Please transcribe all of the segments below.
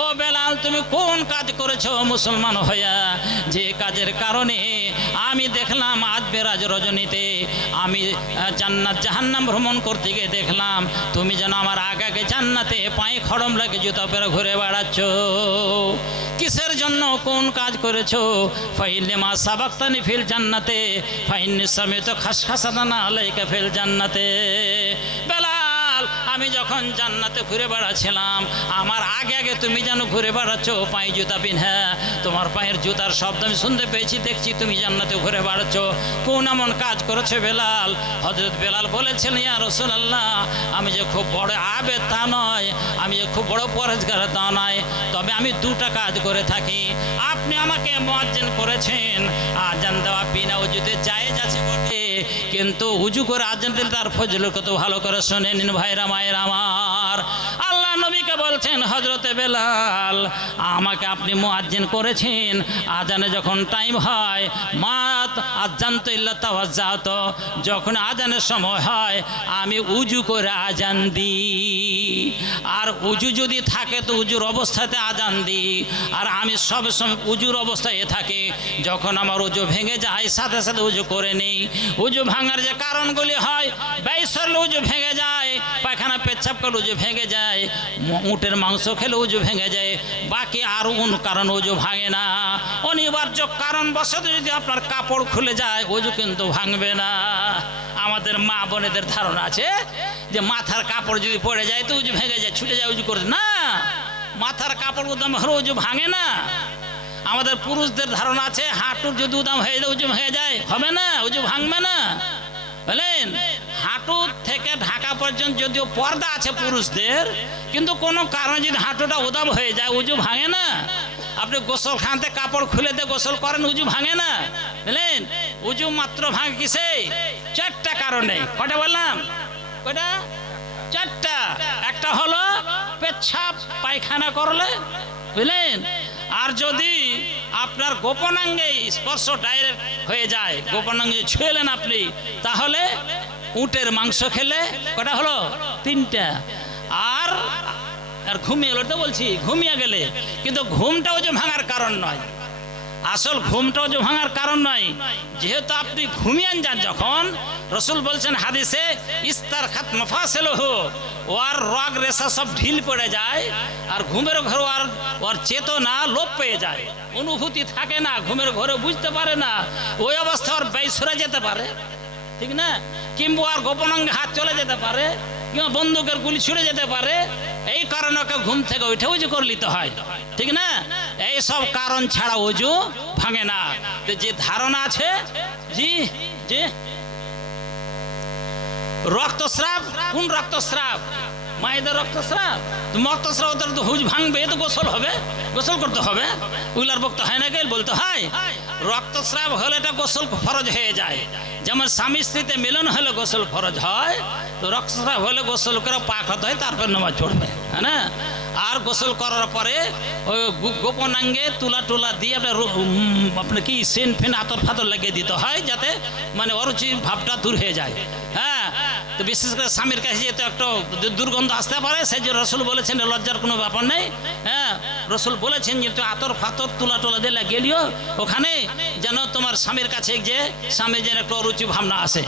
ও বেলাল তুমি কোন কাজ করেছো মুসলমান হইয়া, যে কাজের কারণে আমি দেখলাম আজ বেরাজ রজনীতে আমি জান্নাত জাহান্নাম ভ্রমণ করতে গিয়ে দেখলাম তুমি যেন আমার আগে আগে জান্নাতে পায়ে খড়ম লাগে জুতা পরে ঘুরে বেড়াচ্ছ। কিসের জন্য কোন কাজ করেছো? ফাইন্নিমা সাবাক্তানি ফিল জান্নাতে ফাইন্নি সামিত খাসখাসাদানা আলাইকা ফিল জান্নাতে। বেলাল আমি যখন জান্নাতে ঘুরে বেড়াচ্ছিলাম আমার আগে আগে তুমি যেন ঘুরে বেড়াচ্ছ পায়ে জুতা পিন্ধা, তোমার পায়ের জুতার শব্দ আমি শুনতে পেয়েছি, দেখছি তুমি জান্নাতে ঘুরে বেড়াচ্ছ। কোন এমন কাজ করেছে বেলাল? হযরত বেলাল বলেছেন ইয়া রাসূলুল্লাহ আমি যে খুব বড় আবেদ তা নয়, আমি যে খুব বড় পরহেজগার তা নয়, তবে আমি দুটা কাজ করে থাকি। আপনি আমাকে মুয়াজ্জিন করেছেন, আজান দেওয়া বিনা উজুতে জায়েজ আছে বটে, কিন্তু উজু করে আজান দিলে তার ফজিলত কত ভালো করে শুনে নিন ভাইরা মায়ের আমার। আল্লাহ নবীকে বলছেন হযরতে বেলাল আমাকে আপনি মুয়াজ্জিন করেছেন, আজানে যখন টাইম হয় মাত আজান তো ইল্লা তাওয়াজ্জাত, যখন আজানের সময় হয় আমি উজু করে আজান দিই, আর উজু যদি থাকে তো উজুর অবস্থাতে আজান দিই, আর আমি সব সময় উজুর অবস্থায় থাকি। যখন আমার উজু ভেঙে যায় সাথে সাথে উজু করে নিই। উজু ভাঙার যে কারণগুলি হয়, বাইসরলে উজু ভেঙে যায়, পায়খানা পেচ্ছাপ করলে উজু ভেঙে যায়, উটের মাংস খেলে উজু ভেঙে যায়, বাকি আর কোন কারণ উজু ভাঙে না। অনিবার্য কারণবশত যদি আপনার কাপড় খুলে যায় উজু কিন্তু ভাঙবে না। আমাদের মা বোনেদের ধারণা আছে যে মাথার কাপড় যদি পড়ে যায় তো উজু ভেঙে যায়, ছুটে যায় উজু করে, না, মাথার কাপড় উদাম হলে উজু ভাঙে না। আমাদের পুরুষদের ধারণা আছে হাঁটুর যদি উদাম হয়ে যায় উজু ভেঙে যায়, হবে না, উজু ভাঙবে না। বলেন হাঁটু থেকে ঢাকা পর্যন্ত যদিও পর্দা আছে পুরুষদের, কিন্তু কোনো কারণে যদি হাঁটুটা উদাম হয়ে যায় উজু ভাঙে না। আপনি গোসল খানতে কাপড় খুলে দিয়ে গোসল করেন উজু ভাঙে না। বুঝলেন, উজু মাত্র ভাঙে কিসে? চারটা কারণে। কটা বললাম? কটা? চারটা। একটা হলো পেচ্ছাপ পায়খানা করলে, বুঝলেন, আর যদি আপনার গোপনাঙ্গে স্পর্শ ডাইরেক্ট হয়ে যায়, গোপনাঙ্গে ছুঁয়েলেন আপনি, তাহলে উটের মাংস খেলে। কটা হলো? তিনটা। আর আর ঘুমিয়ে গেলে তো বলছি ঘুমিয়ে গেলে, কিন্তু ঘুমটাও যে ভাঙার কারণ নয়, আসল ঘুমটাও যে ভাঙার কারণ নয়। যেহেতু আপনি ঘুমিয়ে যান যখন, রসুল বলছেন হাদিসে ইস্তার খাত মাফাসিলহু, ওর রগ রেশা সব ঢিল পড়ে যায়, আর ঘুমের ঘরে ওর চেতনা লোপ পেয়ে যায়, অনুভূতি থাকে না, ঘুমের ঘরে বুঝতে পারে না, ওই অবস্থা ওর ব্যয় সরে যেতে পারে, ঠিক না, কিংবা আর গোপনাঙ্গে হাত চলে যেতে পারে, কিংবা বন্দুকের গুলি ছুড়ে যেতে পারে। এই কারণে ওকে ঘুম থেকে উঠে উজু করে নিতে হয়, ঠিক না। এই সব কারণ ছাড়া উজু ভাঙে না। যে ধারণা আছে জি জি রক্তস্রাব, কোন রক্তস্রাব? মায়েদের রক্তস্রাব। রক্তস্রাব তো হুজ ভাঙবে, তো গোসল হবে, গোসল করতে হবে। উইলার বক্তা হয় না, গেল বলতে হয়। রক্তস্রাব হলে এটা গোসল ফরজ হয়ে যায়। যেমন স্বামী স্ত্রীতে মিলন হলে গোসল ফরজ হয়, তো রক্তস্রাব হলে গোসল করে পাক হতে হয়, তারপর নামাজ পড়বে, হ্যাঁ না। আর গোসল করার পরে ওই গোপনাঙ্গে তুলা টুলা দিয়ে আপনার কি সেন ফেন আতর ফাতর লাগিয়ে দিতে হয়, যাতে মানে অরুচি ভাবটা দূর হয়ে যায়। হ্যাঁ, তো বিশেষ করে স্বামীর কাছে যেহেতু একটা দুর্গন্ধ আসতে পারে, সেই জন্য রসুল বলেছেন লজ্জার কোনো ব্যাপার নেই। হ্যাঁ, রসুল বলেছেন যে তুই আতর ফাতর তুলা টুলা দিয়ে লাগিয়ে নিও ওখানে, যেন তোমার স্বামীর কাছে যে স্বামীর যেন একটা অরুচি ভাবনা আসে।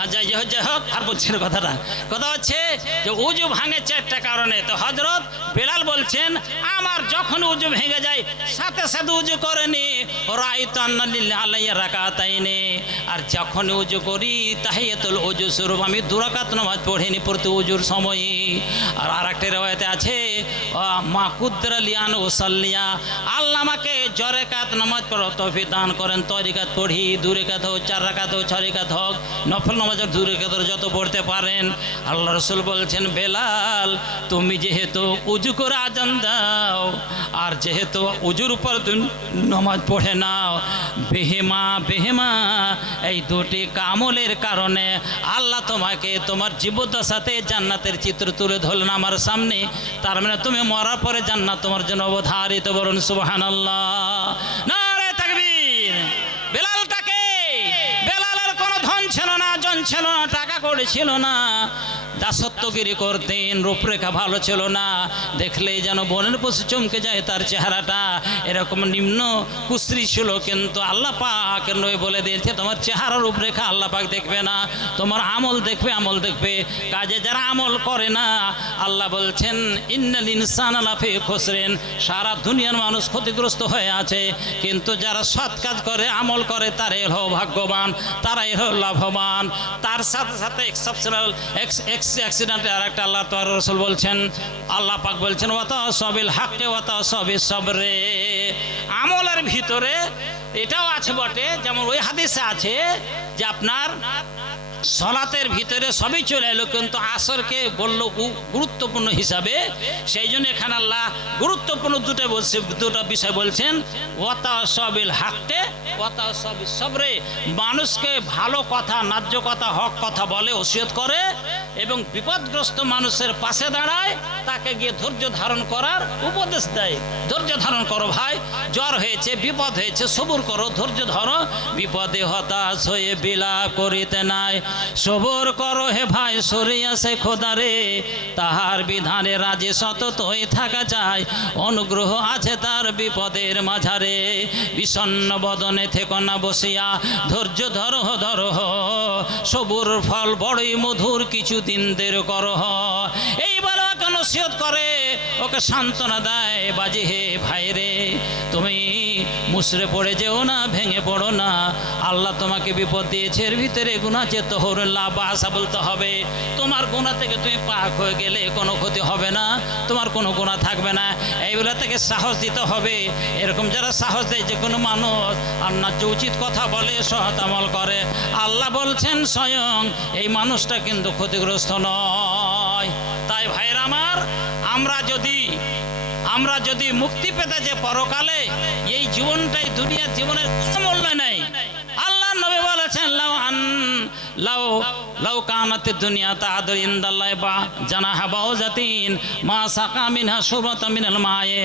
আর যাই হোক, আর বলছি না কথাটা, কথা হচ্ছে যে উজু ভাঙে চারটা কারণে। তো হযরত বেলাল বলছেন আমার যখন উজু ভেঙে যায় সাথে সাথে উজু করে নি, আর যখন উজু করি তাহিয়াতুল উজু স্বরূপ আমি 2 রাকাত নামাজ পড়িনি প্রতি উজুর সময়। আর আরেকটা riwayate আছে মা কুদরা লিয়ান ওসাল্লিয়া, আল্লাহ আমাকে 4 রাকাত নামাজ পড়ার তৌফিক দান করেন। 3 রাকাত পড়ি, 2 রাকাত হোক, 4 রাকাত হোক, 6 রাকাত হোক, নফল নামাজের 2 রাকাত যত পড়তে পারেন। আল্লাহ রাসূল বলছেন বেলাল তুমি যেহেতু উজু করে আজান দাও, আর যেহেতু উজুর উপর নামাজ পড়ে নাও, বেহেমা এই দুটি কামলের কারণে আল্লাহ তোমাকে তোমার জীবদ্দশাতে জান্নাতের চিত্র তুলে ধরলেন আমার সামনে। তার মানে তুমি মরার পরে জান্নাত তোমার জন্য অবধারিত। বলুন সুবহানাল্লাহ, নারে তাকবীর। বেলালের কোনো ধন ছিল না, জন ছিল না, টাকা কড়ি ছিল না, দাসত্বগিরি করতেন, রূপরেখা ভালো ছিল না, দেখলেই যেন বনের পশু চমকে যায় তার চেহারাটা, এরকম নিম্ন কুশ্রী ছিল। কিন্তু আল্লাহ পাক নবী বলে দিয়েছে তোমার চেহারা রূপরেখা আল্লাহ পাক দেখবে না, তোমার আমল দেখবে, আমল দেখবে। কাজে যারা আমল করে না, আল্লাহ বলছেন ইন্নাল ইনসানা লাফি খুসরিন, সারা দুনিয়ার মানুষ ক্ষতিগ্রস্ত হয়ে আছে। কিন্তু যারা সৎ কাজ করে, আমল করে, তারাই হলো ভাগ্যবান, তারাই হলো লাভবান। তার সাথে সাথে এক্সেপশনাল অ্যাক্সিডেন্টে আর একটা আল্লাহ তাআলা রাসূল বলছেন, আল্লাহ পাক বলছেন ওয়াতাওয়াসাবিল হাক্কি ওয়াতাওয়াসাবিস সাবরে। আমলের ভিতরে এটাও আছে বটে, যেমন ওই হাদিসে আছে যে আপনার সলাতের ভিতরে সবই চলে এলো, কিন্তু আসরকে বললো গুরুত্বপূর্ণ হিসাবে। সেই জন্য এখানে আল্লাহ গুরুত্বপূর্ণ দুটো বিষয় বলছেন, ওয়াতাওয়াসাবিল হাক্কি ওয়াতাওয়াসাবিস সাবরে। মানুষকে ভালো কথা, ন্যায্য কথা, হক কথা বলে, ওসিয়ত করে, এবং বিপদগ্রস্ত মানুষের পাশে দাঁড়ায়, তাকে গিয়ে ধৈর্য ধারণ করার উপদেশ দেয়। ধৈর্য ধারণ করো ভাই, জ্বর হয়েছে, বিপদ হয়েছে, সবুর করো, ধৈর্য ধরো, বিপদে হতাশ হয়ে বিলাপ করিতে নাই, সবর করো হে ভাই সরিয়াছে খোদারে, তাহার বিধানে রাজে সততই থাকা চাই, অনুগ্রহ আছে তার বিপদের মাঝারে, বিষণ্ণ বদনে থেকো না বসিয়া, ধৈর্য ধরো ধরো, সবুর ফল বড়ই মধুর, কিছুদিন দের করো। এইবার ওকে নসিহত করে, ওকে সান্ত্বনা দেয়, বাজি হে ভাই রে, তুমি মুসরে পড়ে যেও না, ভেঙে পড়ো না, আল্লাহ তোমাকে বিপদ দিয়েছে, এর ভিতরে গুনাহ আছে, তোহরুল্লাহ বাসা বলতে হবে। তোমার গুনাহ থেকে তুমি পাক হয়ে গেলে কোনো ক্ষতি হবে না, তোমার কোনো গুনাহ থাকবে না, এইগুলো থেকে সাহস দিতে হবে। এরকম যারা সাহস দেয়, যে কোনো মানুষ আর না উচিত কথা বলে, সৎ আমল করে, আল্লাহ বলছেন স্বয়ং এই মানুষটা কিন্তু ক্ষতিগ্রস্ত নয়। তাই ভাইরা আমার, আমরা যদি মুক্তি পেতে যে পরকালে, এই জীবনটাই দুনিয়ার জীবনের কোনো মূল্য নেই। আল্লাহ নবী বলেছেন লাউ কানাতিদ দুনিয়া তাআদু ইনদাল্লাহি বা জানাহা বাউজাতিন মা সাকা মিনহা শুরবাতা মিনাল মায়ে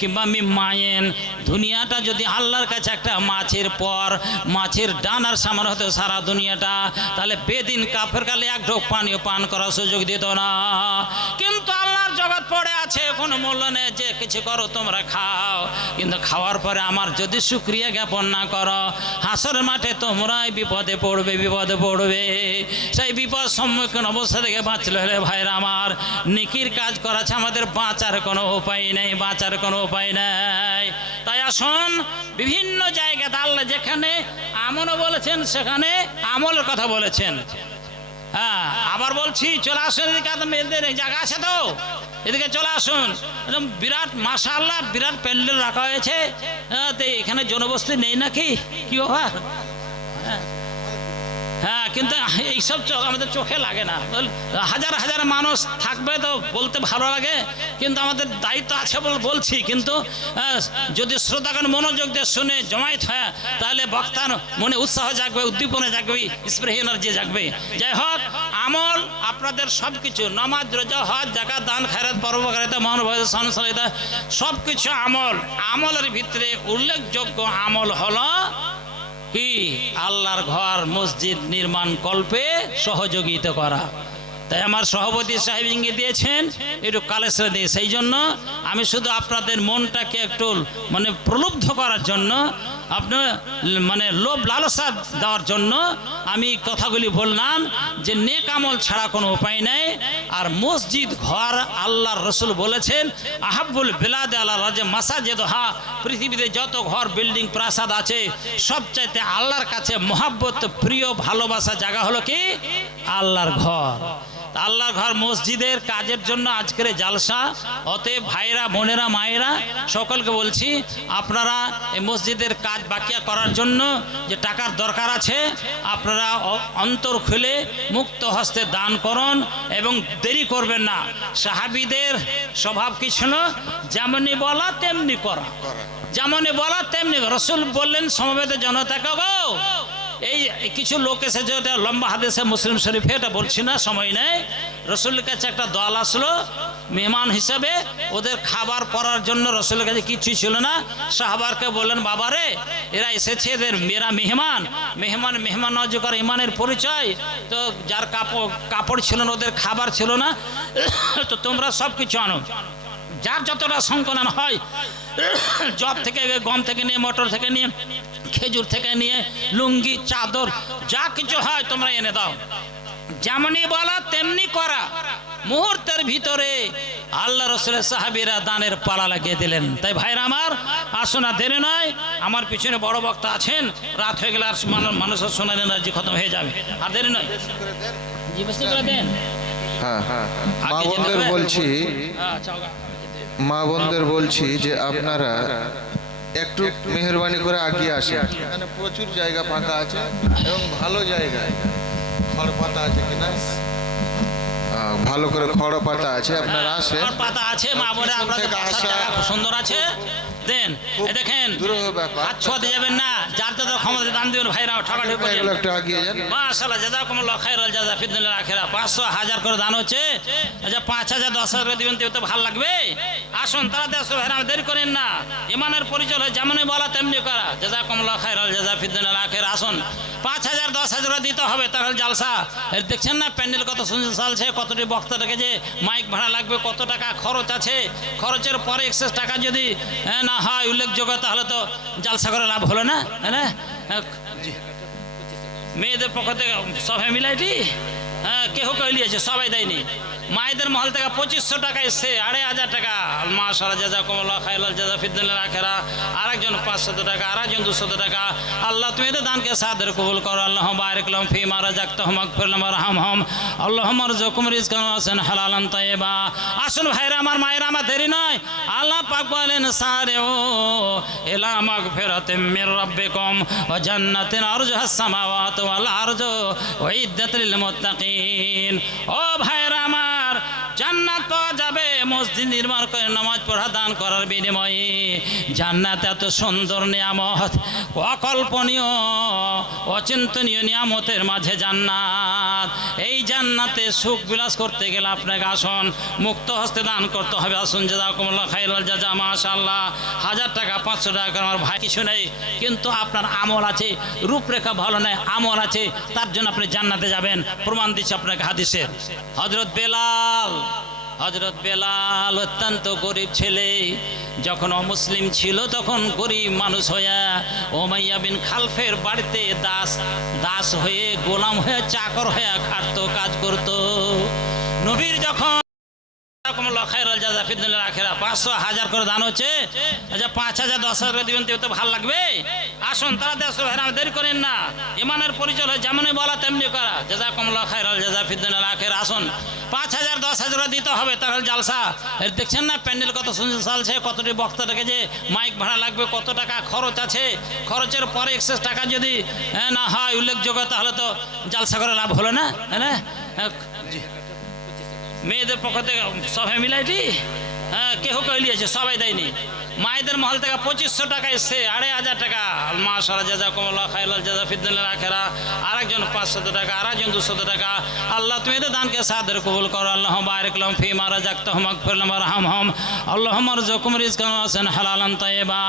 কিংবা মিম্মায়েন। দুনিয়াটা যদি আল্লাহর কাছে একটা মাছের পর, মাছের ডানার সামান হতো সারা দুনিয়াটা, তাহলে বেদিন কাফের কালে এক ঢোক পানিও পান করার সুযোগ দিত না। কিন্তু আল্লাহর জগৎ পড়ে আছে, কোনো মূল্য নেই, যে কিছু করো তোমরা খাও, কিন্তু খাওয়ার পরে আমার যদি শুকরিয়া জ্ঞাপন না করো, হাসরের মাঠে তোমরাই বিপদে পড়বে, বিপদে পড়বে। সেই বিপদ সম্মুখীন অবস্থা থেকে বাঁচলে হলে ভাইরা আমার, নেকির কাজ করাছে, আমাদের বাঁচার কোনো উপায় নেই, বাঁচার কোনো উপায় নেই। তাই আসুন, বিভিন্ন জায়গাতে আল্লাহ যেখানে আমলও বলেছেন, সেখানে আমলের কথা বলেছেন। হ্যাঁ, আবার বলছি, চলে আসুন এদিকে, মেয়েদের জায়গা আছে তো, এদিকে চলে আসুন। একদম বিরাট মাশাআল্লাহ, বিরাট প্যান্ডেল রাখা হয়েছে। এখানে জনবসতি নেই নাকি, কি বাবা? হ্যাঁ, কিন্তু এইসব আমাদের চোখে লাগে না। হাজার হাজার মানুষ থাকবে তো বলতে ভালো লাগে, কিন্তু আমাদের দায়িত্ব আছে বলছি। কিন্তু যদি শ্রোতাগণ মনোযোগ দিয়ে শুনে জমায়েত হয়, তাহলে বক্তার মনে উৎসাহ জাগবে, উদ্দীপনা জাগবে, স্প্রে এনার্জি জাগবে। যাই হোক, আমল আপনাদের সব কিছু, নামাজ, রোজা, হজ, যাকাত, দান, খায়রাত, পরোপকারিতা, মানবতা, সহনশীলতা, সব কিছু আমল। আমলের ভিতরে উল্লেখযোগ্য আমল হলো কি? আল্লাহর ঘর, মসজিদ নির্মাণ কল্পে সহযোগিতা করা। তাই আমার সভাপতি সাহেব ইঙ্গিত দিয়েছেন একটু কালেসরা দিয়ে, সেই জন্য আমি শুধু আপনাদের মনটাকে একটু প্রলুব্ধ করার জন্য, আপনার লোভ লালসা দেওয়ার জন্য আমি কথাগুলি বললাম, যে নেক আমল ছাড়া কোনো উপায় নেই। আর মসজিদ ঘর, আল্লাহর রসুল বলেছেন আহাব্বুল বিলাদে আলা রাজে মাসাজিদহা, পৃথিবীতে যত ঘর, বিল্ডিং, প্রাসাদ আছে, সবচাইতে আল্লাহর কাছে মহাব্বত, প্রিয়, ভালোবাসা জায়গা হলো কি? আল্লাহর ঘর। আল্লাহর ঘর মসজিদের কাজের জন্য আজকের জালসা। অতএব ভাইরা, বোনেরা, মায়েরা, সকলকে বলছি, আপনারা এই মসজিদের কাজ বাকিয়া করার জন্য যে টাকার দরকার আছে, আপনারা অন্তর খুলে মুক্ত হস্তে দান করুন এবং দেরি করবেন না। সাহাবীদের স্বভাব কি ছিল? যেমনি বলা তেমনি করা, যেমনি বলা তেমনি। রসুল বললেন সমবেত জনতাকে, গো এই কিছু লোক এসেছে, এটা লম্বা হাদিসে মুসলিম শরীফে, এটা বলছি না, সময় নেই। রসুলের কাছে একটা দল আসলো মেহমান হিসাবে, ওদের খাবার পরার জন্য রসুলের কাছে কিছুই ছিল না। সাহাবারকে বললেন, বাবারে এরা এসেছে, এদের মেরা মেহমান, মেহমান নওয়াজি করা ইমানের পরিচয়। তো যার কাপড় ছিল না, ওদের খাবার ছিল না, তো তোমরা সব কিছু আনো, যার যতটা সংকলন হয়, জব থেকে, গম থেকে নিয়ে, মটর থেকে নিয়ে, খেজুর থেকে নিয়ে, লুঙ্গি, চাদর, যা কিছু হয় তোমরা এনে দাও। যেমনি বলা তেমনি করা, মুহূর্তের ভিতরে আল্লাহ রসুলের সাহাবীরা দানের পালা লাগিয়ে দিলেন। তাই ভাইরা আমার, আসুন আর দেরি নয়, আমার পিছনে বড় বক্তা আছেন, রাত হয়ে গেলে আর মানুষের শোনার এনার্জি খতম হয়ে যাবে, আর দেরি নয়। জি, বেশি করে দেন। মা বোনদের বলছি যে আপনারা একটু মেহরবানি করে আগিয়ে আসেন, এখানে প্রচুর জায়গা ফাঁকা আছে এবং ভালো জায়গায় খড় পাতা আছে কিনা, ভালো করে খড় পাতা আছে, আপনারা আসেন। খড় পাতা আছে, মা বোনেরা আপনাদের বসার জায়গা খুব সুন্দর আছে, দেন। এই দেখেন, হাত ছোঁয়াতে যাবেন না, যার যত ক্ষমতা দান দিবেন ভাইরা, ঠকাঠকি করবেন না। একটু আগিয়ে যান। মাশাআল্লাহ, জাযাকুমুল্লাহ খায়রাল জাযা ফিদ দুনিয়া আখিরা। 500 1000 করে দান হচ্ছে, আচ্ছা 5000 10,000 করে দিবেন, তো ভালো লাগবে। আসুন তাড়াতাড়ি আসুন ভাইরা, দেরি করেন না। ইমানের পরিচয় হয় যেমনই বলা তেমনি করা। জাযাকুমুল্লাহ খায়রাল জাযা ফিদ দুনিয়া আখিরা। আসুন 5000 10,000 দিতে হবে, তাহলে জালসা। দেখছেন না প্যান্ডেল কত সুন্দর চলছে, কতটি বক্তা রেখেছে, মাইক ভাড়া লাগবে, কত টাকা খরচ আছে, খরচের পরে এক্সেস টাকা যদি না হয় উল্লেখযোগ্য, তাহলে তো জালসা করে লাভ হলো না। হ্যাঁ, মেয়েদের পক্ষ থেকে সবাই মিলাইটি, হ্যাঁ, কেহ কইলিয়েছে, সবাই দেয়নি। মায়েদের মহল থেকে 2500 টাকা এসছে, 2500 টাকা। মাশাআল্লাহ, জাযাকুমুল্লাহ খায়রাল জাযা ফিদ দুনিয়া আখিরা। আরেকজন 500 টাকা, আরেকজন 200 টাকা। আল্লাহ তুমি এদের দানকে সাদরে কবুল করো। আল্লাহুম্মা বারিক লাহুম ফীমা রাযাকতাহুম ওয়াগফির লাহুম ওয়ারহামহুম। আল্লাহুম্মা রযুকহুম রিজকান ওয়াসিআন হালালান তাইয়্যিবা। আসুন ভাইরা আমার, মায়েরা আমার, দেরি নয়। আল্লাহ পাক বলেন, সারিউ ইলা মাগফিরাতিম মির রাব্বিকুম ওয়া জান্নাতিন আরজুহাস সামাওয়াতু ওয়াল আরজু উইদ্দাত লিল মুত্তাকিন। ও ভাইরা আমার, জান্নাত পাওয়া যাবে মসজিদ নির্মাণ করে নামাজ পড়া দান করার বিনিময়ে। জান্নাত এত সুন্দর নিয়ামত, অকল্পনীয় অচিন্তনীয় নিয়ামতের মাঝে জান্নাত। এই জান্নাতে সুখ বিলাস করতে গেলে আপনাকে আসুন মুক্ত হস্তে দান করতে হবে। আসুন জাযাকুমুল্লাহ খায়রাল জাযা। মাশাআল্লাহ, 1000 টাকা 500 টাকা আমার ভাই কিছু নেই, কিন্তু আপনার আমল আছে, রূপরেখা ভালো নেই, আমল আছে, তার জন্য আপনি জান্নাতে যাবেন। প্রমাণ দিচ্ছে আপনাকে হাদিসে। হযরত বেলাল অত্যন্ত গরিব ছেলে, যখন অমুসলিম ছিল তখন গরিব মানুষ হয়ে উমাইয়া বিন খালফের বাড়িতে দাস হয়ে, গোলাম হয়ে, চাকর হয়ে খাটতো, কাজ করতো। নবীর যখন 500 1000 করে দান হচ্ছে, আচ্ছা 5000 10,000 করে দিবেন, তো ভালো লাগবে। আসুন তাড়াতাড়ি আসুন ভাইরা, দেরি করেন না। ইমানের পরিচয় হয় যেমনই বলা তেমনি করা। জাযাকুমুল্লাহ খায়রাল জাযা ফিদ দুনিয়া আখিরা। আসুন 5000 10,000 দিতে হবে, তাহলে জালসা। দেখছেন না প্যান্ডেল কত সুন্দর চলছে, কতটি বক্তা রেখেছে, মাইক ভাড়া লাগবে, কত টাকা খরচ আছে, খরচের পরে এক্সেস টাকা যদি না হয় উল্লেখযোগ্য, তাহলে তো জালসা করে লাভ হলো না। হ্যাঁ, মেয়েদের পক্ষ থেকে সবাই মিলাইটি, হ্যাঁ, কেহ কইলিয়েছে, সবাই দেয়নি। মায়েদের মহল থেকে 2500 টাকা এসছে, 2500 টাকা। মাশাআল্লাহ, জাযাকুমুল্লাহ খায়রাল জাযা ফিদ দুনিয়া আখিরা। আরেকজন 500 টাকা, আরেকজন 200 টাকা। আল্লাহ তুমি এদের দানকে সাদরে কবুল করো। আল্লাহুম্মা বারিক লাহুম ফীমা রাযাকতাহুম ওয়াগফির লাহুম ওয়ারহামহুম। আল্লাহুম্মা রযুকহুম রিজকান ওয়াসিআন হালালান তাইয়্যিবা।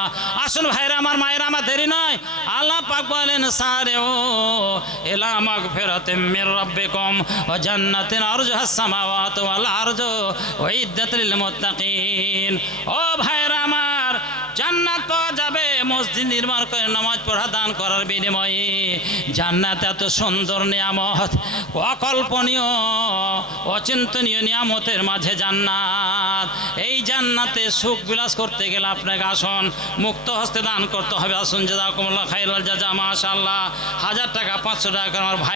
আসুন ভাইরা আমার, মায়েরা আমার, দেরি নয়। আল্লাহ পাক বলেন, সারিউ ইলা মাগফিরাতিম মির রাব্বিকুম ওয়া জান্নাতিন আরজুহাস সামাওয়াতু ওয়াল আরজু উইদ্দাত লিল মুত্তাকিন। ও ভাইরা আমার, জান্নাত পাওয়া যাবে মসজিদ নির্মাণ করে নামাজ পড়া দান করার বিনিময়ে। জান্নাত এত সুন্দর নিয়ামত, অকল্পনীয় অচিন্তনীয় নিয়ামতের মাঝে জান্নাত। এই জান্নাতে সুখ বিলাস করতে গেলে আপনাকে আসুন মুক্ত হস্তে দান করতে হবে। আসুন জাযাকুমুল্লাহ খায়রাল জাযা। মাশাআল্লাহ, 1000 টাকা 500 টাকা আমার ভাই